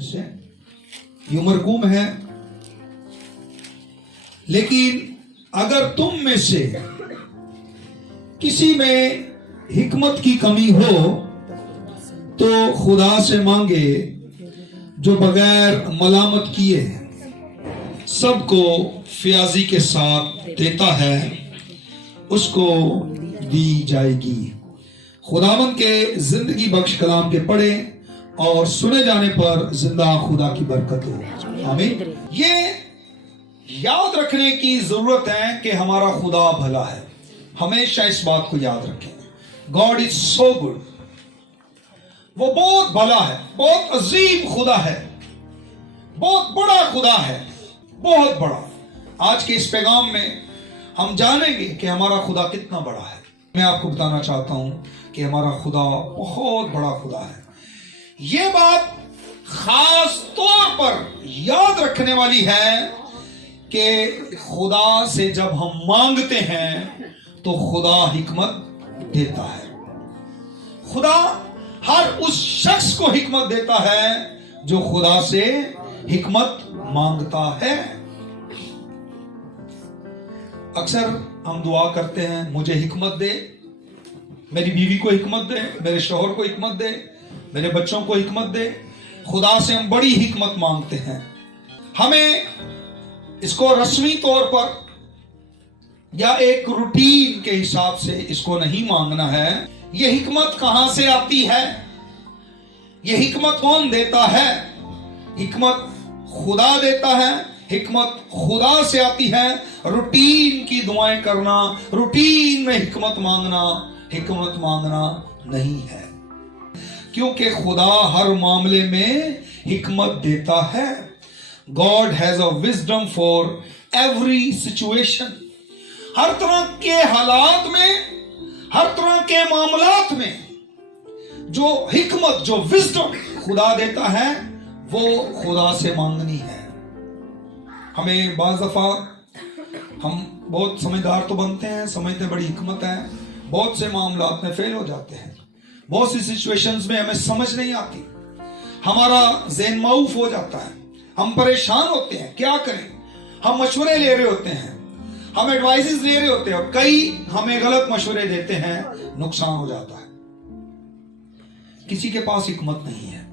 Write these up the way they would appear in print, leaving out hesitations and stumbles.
से ये मरकूम है। लेकिन अगर तुम में से किसी में हिकमत की कमी हो तो खुदा से मांगे जो बगैर मलामत किए सबको फयाजी के साथ देता है, उसको दी जाएगी। खुदावंद के जिंदगी बख्श कलाम के पढ़े और सुने जाने पर जिंदा खुदा की बरकत हो। आमीन। ये याद रखने की जरूरत है कि हमारा खुदा भला है। हमेशा इस बात को याद रखें, गॉड इज सो गुड। वो बहुत भला है, बहुत अजीम खुदा है, बहुत बड़ा खुदा है, बहुत बड़ा। आज के इस पैगाम में हम जानेंगे कि हमारा खुदा कितना बड़ा है। मैं आपको बताना चाहता हूं कि हमारा खुदा बहुत बड़ा खुदा है। ये बात खास तौर पर याद रखने वाली है कि खुदा से जब हम मांगते हैं तो खुदा हिकमत देता है। खुदा हर उस शख्स को हिकमत देता है जो खुदा से हिकमत मांगता है। अक्सर हम दुआ करते हैं, मुझे हिकमत दे, मेरी बीवी को हिकमत दे, मेरे शौहर को हिकमत दे, मेरे बच्चों को हिकमत दे। खुदा से हम बड़ी हिकमत मांगते हैं। हमें इसको रस्मी तौर पर या एक रूटीन के हिसाब से इसको नहीं मांगना है। यह हिकमत कहां से आती है? यह हिकमत कौन देता है? हिकमत खुदा देता है। हिकमत खुदा से आती है। रूटीन की दुआएं करना, रूटीन में हिकमत मांगना नहीं है, क्योंकि खुदा हर मामले में हिकमत देता है। God has a wisdom for every situation. हर तरह के हालात में, हर तरह के मामलात में जो हिकमत, जो विजडम खुदा देता है, वो खुदा से मांगनी है। हमें बाज़ दफा हम बहुत समझदार तो बनते हैं, समझते बड़ी हिकमत है, बहुत से मामलात में फेल हो जाते हैं। बहुत सी सिचुएशंस में हमें समझ नहीं आती, हमारा ज़हन माऊफ हो जाता है, हम परेशान होते हैं, क्या करें। हम मशवरे ले रहे होते हैं, हम एडवाइसेस ले रहे होते हैं और कई हमें गलत मशवरे देते हैं, नुकसान हो जाता है। किसी के पास हिकमत नहीं है।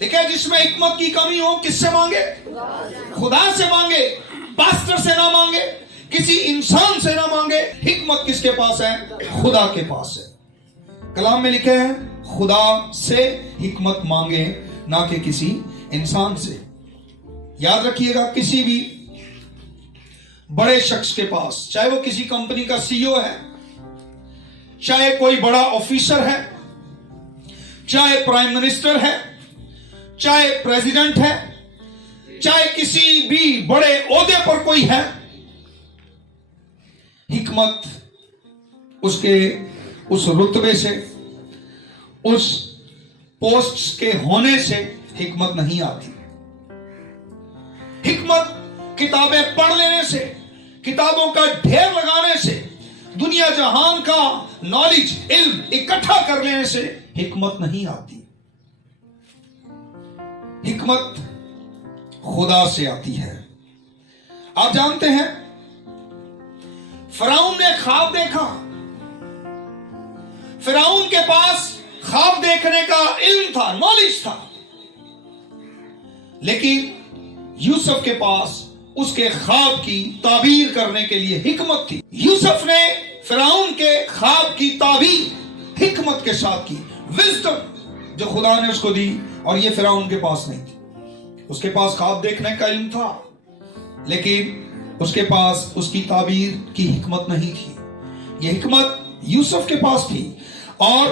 देखिए, जिसमें हिकमत की कमी हो किससे मांगे? खुदा से मांगे, पास्टर से ना मांगे, किसी इंसान से ना मांगे। हिकमत किसके पास है? खुदा के पास है। कलाम में लिखा है, खुदा से हिकमत मांगे, ना कि किसी इंसान से। याद रखिएगा, किसी भी बड़े शख्स के पास, चाहे वो किसी कंपनी का सीईओ है, चाहे कोई बड़ा ऑफिसर है, चाहे प्राइम मिनिस्टर है, चाहे प्रेसिडेंट है, चाहे किसी भी बड़े ओहदे पर कोई है, हिकमत उसके उस रुतबे से, उस पोस्ट के होने से हिकमत नहीं आती। हिकमत किताबें पढ़ लेने से, किताबों का ढेर लगाने से, दुनिया जहान का नॉलेज, इल्म इकट्ठा कर लेने से हिकमत नहीं आती। हिकमत खुदा से आती है। आप जानते हैं, फिरौन ने ख्वाब देखा। फिरौन के पास ख्वाब देखने का इल्म था, नॉलेज था, लेकिन यूसुफ के पास उसके ख्वाब की ताबीर करने के लिए हिकमत थी। यूसुफ ने फिरौन के ख्वाब की ताबीर हिकमत के साथ की, विजडम जो खुदा ने उसको दी, और ये फिरौन के पास नहीं थी। उसके पास ख्वाब देखने का इल्म था, लेकिन उसके पास उसकी ताबीर की हिकमत नहीं थी। ये हिकमत यूसुफ के पास थी। और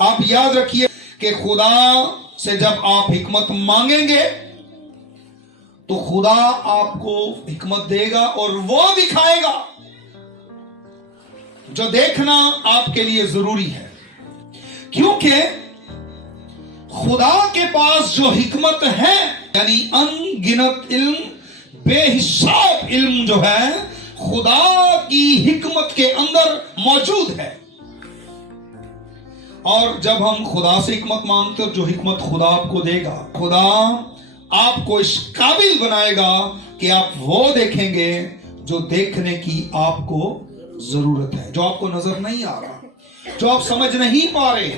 आप याद रखिए कि खुदा से जब आप हिकमत मांगेंगे तो खुदा आपको हिकमत देगा और वो दिखाएगा जो देखना आपके लिए जरूरी है, क्योंकि खुदा के पास जो हिकमत है, यानी अनगिनत इल्म, बेहिसाब इल्म जो है, खुदा की हिकमत के अंदर मौजूद है। और जब हम खुदा से हिकमत मांगते हो, जो हिकमत खुदा आपको देगा, खुदा आपको इस काबिल बनाएगा कि आप वो देखेंगे जो देखने की आपको जरूरत है, जो आपको नजर नहीं आ रहा, जो आप समझ नहीं पा रहे।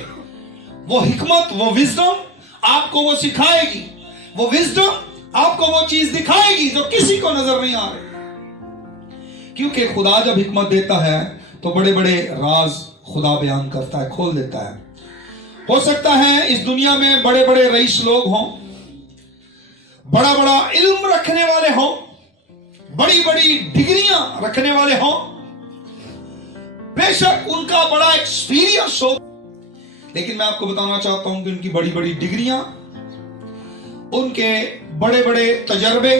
वो हिकमत, वो विजडम आपको वो सिखाएगी, वो विजडम आपको वो चीज दिखाएगी जो किसी को नजर नहीं आ रही। क्योंकि खुदा जब हिकमत देता है तो बड़े बड़े राज खुदा बयान करता है, खोल देता है। हो सकता है इस दुनिया में बड़े बड़े रईस लोग हों, बड़ा बड़ा इल्म रखने वाले हों, बड़ी बड़ी डिग्रियां रखने वाले हों, बेशक उनका बड़ा एक्सपीरियंस हो, लेकिन मैं आपको बताना चाहता हूं कि उनकी बड़ी बड़ी डिग्रियां, उनके बड़े बड़े तजर्बे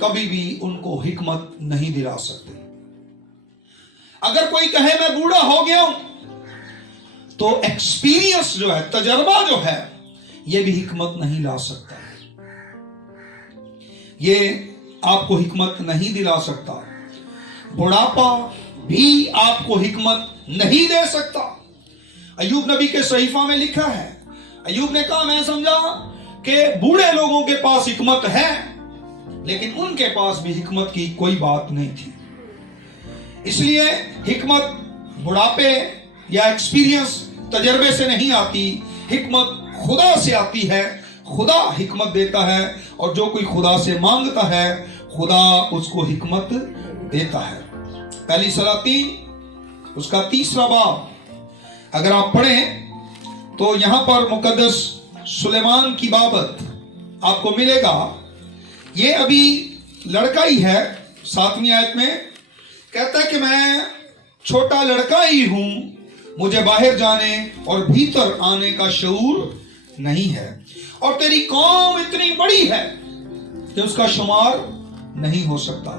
कभी भी उनको हिकमत नहीं दिला सकते। अगर कोई कहे मैं बूढ़ा हो गया हूं, तो एक्सपीरियंस जो है, तजर्बा जो है, यह भी हिकमत नहीं ला सकता, ये आपको हिकमत नहीं दिला सकता। बुढ़ापा भी आपको हिकमत नहीं दे सकता। अय्यूब नबी के सहीफा में लिखा है, अय्यूब ने कहा मैं समझा कि बूढ़े लोगों के पास हिकमत है, लेकिन उनके पास भी हिकमत की कोई बात नहीं थी। इसलिए हिकमत बुढ़ापे या एक्सपीरियंस, तजर्बे से नहीं आती, हिकमत खुदा से आती है। खुदा हिकमत देता है, और जो कोई खुदा से मांगता है खुदा उसको हिकमत देता है। पहली सलातीन उसका 3 बाब अगर आप पढ़ें तो यहां पर मुकद्दस सुलेमान की बाबत आपको मिलेगा। ये अभी लड़का ही है, 7वीं आयत में कहता है कि मैं छोटा लड़का ही हूं, मुझे बाहर जाने और भीतर आने का शऊर नहीं है, और तेरी कौम इतनी बड़ी है कि उसका शुमार नहीं हो सकता।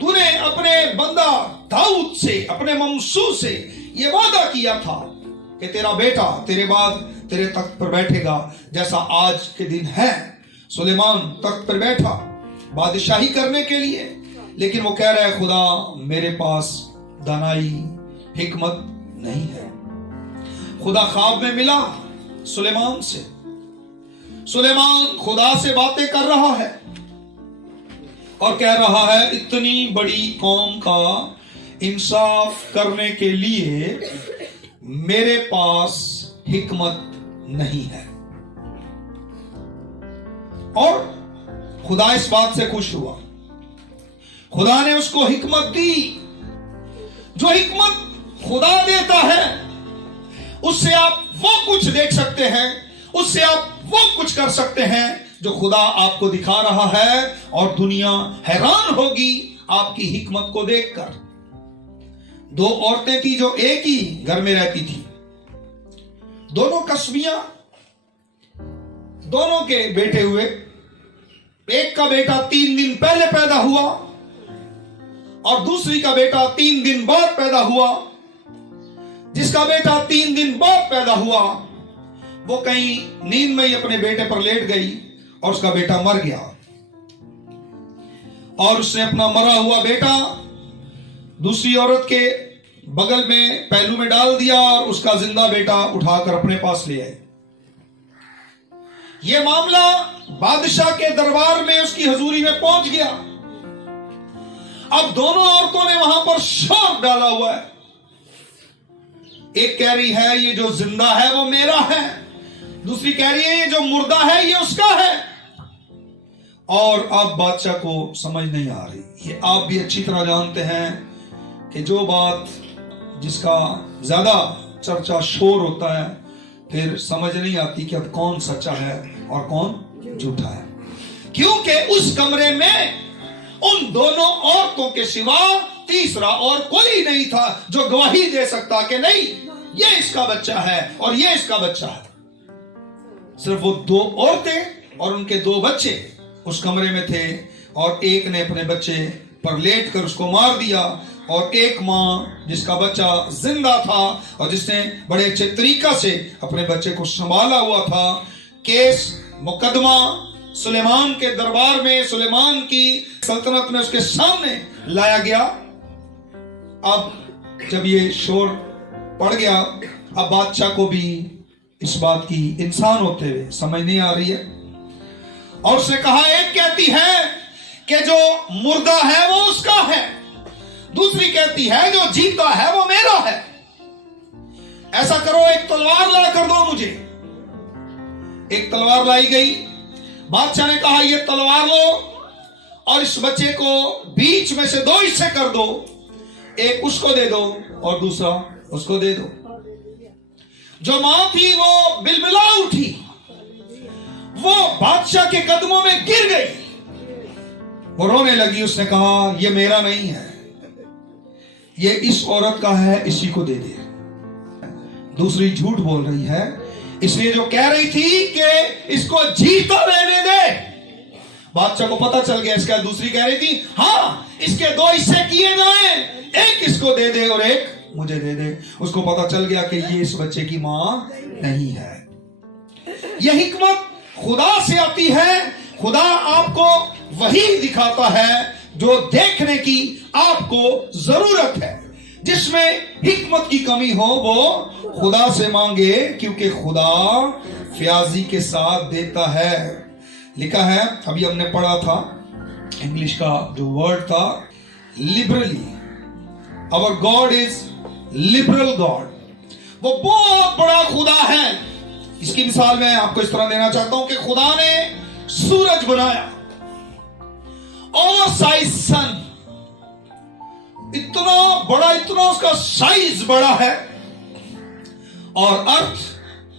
तूने अपने बंदा दाऊद से, अपने ममसू से यह वादा किया था कि तेरा बेटा तेरे बाद तेरे तख्त पर बैठेगा, जैसा आज के दिन है। सुलेमान तख्त पर बैठा बादशाही करने के लिए, लेकिन वो कह रहा है खुदा मेरे पास दानाई, हिकमत नहीं है। खुदा ख्वाब में मिला सुलेमान से, सुलेमान खुदा से बातें कर रहा है और कह रहा है इतनी बड़ी कौम का इंसाफ करने के लिए मेरे पास हिकमत नहीं है। और खुदा इस बात से खुश हुआ, खुदा ने उसको हिकमत दी। जो हिकमत खुदा देता है उससे आप वो कुछ देख सकते हैं, उससे आप वो कुछ कर सकते हैं जो खुदा आपको दिखा रहा है, और दुनिया हैरान होगी आपकी हिकमत को देखकर। 2 औरतें थी जो एक ही घर में रहती थी, दोनों कस्बियां, दोनों के बेटे हुए। एक का बेटा 3 दिन पहले पैदा हुआ और दूसरी का बेटा 3 दिन बाद पैदा हुआ। जिसका बेटा 3 दिन बाद पैदा हुआ वो कहीं नींद में ही अपने बेटे पर लेट गई और उसका बेटा मर गया, और उसने अपना मरा हुआ बेटा दूसरी औरत के बगल में पहलू में डाल दिया और उसका जिंदा बेटा उठाकर अपने पास ले आए। यह मामला बादशाह के दरबार में, उसकी हजूरी में पहुंच गया। अब दोनों औरतों ने वहां पर शोर डाला हुआ है। एक कह रही है ये जो जिंदा है वो मेरा है, दूसरी कह रही है ये जो मुर्दा है ये उसका है। और अब बादशाह को समझ नहीं आ रही। ये आप भी अच्छी तरह जानते हैं कि जो बात जिसका ज्यादा चर्चा शोर होता है, फिर समझ नहीं आती कि अब कौन सच्चा है और कौन झूठा है। क्योंकि उस कमरे में उन दोनों औरतों के सिवा तीसरा और कोई नहीं था जो गवाही दे सकता कि नहीं ये इसका बच्चा है और ये इसका बच्चा है। सिर्फ वो 2 औरतें और उनके 2 बच्चे उस कमरे में थे, और एक ने अपने बच्चे पर लेट कर उसको मार दिया, और एक मां जिसका बच्चा जिंदा था और जिसने बड़े अच्छे तरीका से अपने बच्चे को संभाला हुआ था। केस मुकदमा सुलेमान के दरबार में, सुलेमान की सल्तनत में उसके सामने लाया गया। अब जब ये शोर पड़ गया। अब बादशाह को भी इस बात की इंसान होते हुए समझ नहीं आ रही है, और उसने कहा, एक कहती है कि जो मुर्दा है वो उसका है, दूसरी कहती है जो जीता है वो मेरा है। ऐसा करो, एक तलवार ला कर दो मुझे। एक तलवार लाई गई। बादशाह ने कहा, ये तलवार लो और इस बच्चे को बीच में से 2 हिस्से कर दो, एक उसको दे दो और दूसरा उसको दे दो। जो मां थी वो बिलबिला उठी, वो बादशाह के कदमों में गिर गई, वो रोने लगी। उसने कहा, ये मेरा नहीं है, ये इस औरत का है, इसी को दे दे। दूसरी झूठ बोल रही है, इसलिए जो कह रही थी कि इसको जीता रहने दे। बादशाह को पता चल गया इसका। दूसरी कह रही थी, हाँ इसके 2 हिस्से किए जाए, एक इसको दे दे और एक मुझे दे दे। उसको पता चल गया कि ये इस बच्चे की मां नहीं है। यह हिकमत खुदा से आती है। खुदा आपको वही दिखाता है जो देखने की आपको जरूरत है। जिसमें हिकमत की कमी हो वो खुदा से मांगे, क्योंकि खुदा फ्याजी के साथ देता है। लिखा है, अभी हमने पढ़ा था, इंग्लिश का जो वर्ड था, liberally. Our God is liberal God. वो बहुत बड़ा खुदा है। इसकी मिसाल मैं आपको इस तरह देना चाहता हूं कि खुदा ने सूरज बनाया, ओवर साइज सन, इतना बड़ा, इतना उसका साइज बड़ा है, और अर्थ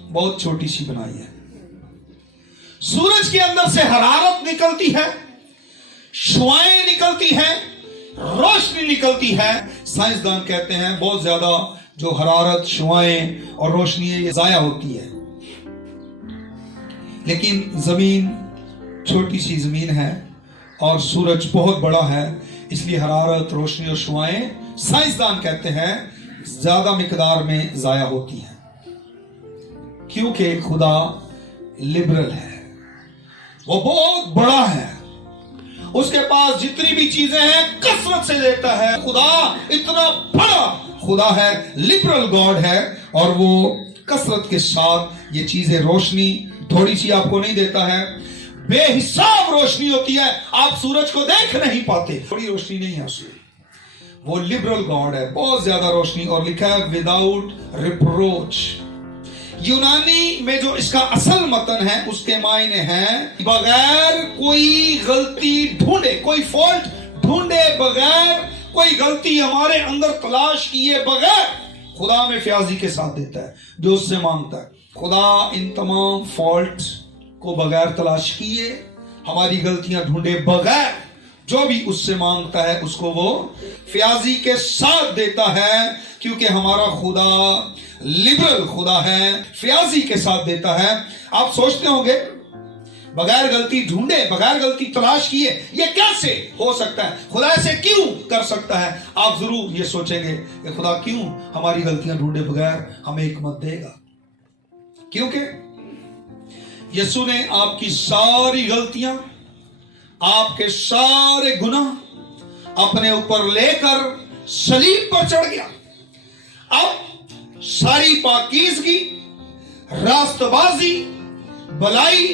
बहुत छोटी सी बनाई है। सूरज के अंदर से हरारत निकलती है, शुआएं निकलती हैं, रोशनी निकलती है। साइंसदान कहते हैं बहुत ज्यादा जो हरारत, शुआएं और रोशनी है, ये जाया होती है। लेकिन जमीन छोटी सी जमीन है और सूरज बहुत बड़ा है, इसलिए हरारत, रोशनी और शुआएं, साइंसदान कहते हैं, ज्यादा मिकदार में जाया होती हैं, क्योंकि खुदा लिबरल है। वो बहुत बड़ा है, उसके पास जितनी भी चीजें हैं कसरत से देता है। खुदा इतना बड़ा खुदा है, लिबरल गॉड है, और वो कसरत के साथ ये चीजें, रोशनी थोड़ी सी आपको नहीं देता है, बेहिसाब रोशनी होती है। आप सूरज को देख नहीं पाते, थोड़ी रोशनी नहीं है उसमें। वो लिबरल गॉड है, बहुत ज्यादा रोशनी। और लिखा है विदाउट रिप्रोच। यूनानी में जो इसका असल मतन है उसके मायने हैं बगैर कोई गलती ढूंढे, कोई फॉल्ट ढूंढे बगैर, कोई गलती हमारे अंदर तलाश किए बगैर खुदा में फ्याजी के साथ देता है जो उससे मांगता है। खुदा इन तमाम फॉल्ट को बगैर तलाश किए, हमारी गलतियां ढूंढे बगैर, जो भी उससे मांगता है उसको वो फ्याजी के साथ देता है, क्योंकि हमारा खुदा लिबरल खुदा है, फ्याजी के साथ देता है। आप सोचते होंगे बगैर गलती ढूंढे, बगैर गलती तलाश किए, ये कैसे हो सकता है? खुदा ऐसे क्यों कर सकता है? आप जरूर ये सोचेंगे कि खुदा क्यों हमारी गलतियां ढूंढे बगैर हमें हिकमत देगा। क्योंकि यीशु ने आपकी सारी गलतियां, आपके सारे गुनाह अपने ऊपर लेकर सलीब पर चढ़ गया। अब सारी पाकीज़गी, रास्तबाजी, भलाई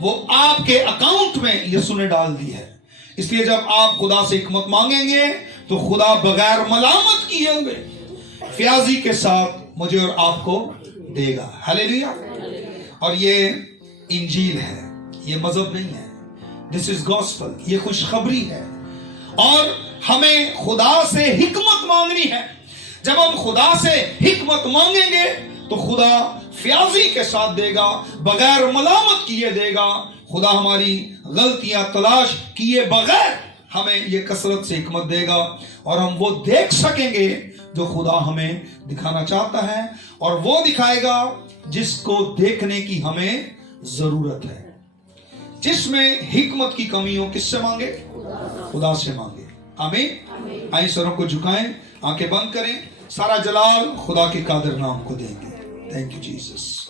वो आपके अकाउंट में यीशु ने डाल दी है। इसलिए जब आप खुदा से हिकमत मांगेंगे तो खुदा बगैर मलामत किए हुए फ्याजी के साथ मुझे और आपको देगा। हालेलुया। और ये इंजील है, ये मजहब नहीं है। दिस इज गॉस्पल, ये खुशखबरी है। और हमें खुदा से हिकमत मांगनी है। जब हम खुदा से हिकमत मांगेंगे तो खुदा फ्याजी के साथ देगा, बगैर मलामत किए देगा। खुदा हमारी गलतियां तलाश किए बगैर हमें ये कसरत से हिकमत देगा, और हम वो देख सकेंगे जो खुदा हमें दिखाना चाहता है, और वो दिखाएगा जिसको देखने की हमें जरूरत है। जिसमें हिकमत की कमी हो, किससे मांगे? खुदा से मांगे। आमीन। आइए सरों को झुकाएं, आंखें बंद करें, सारा जलाल खुदा के कादिर नाम को देंगे। Thank you Jesus.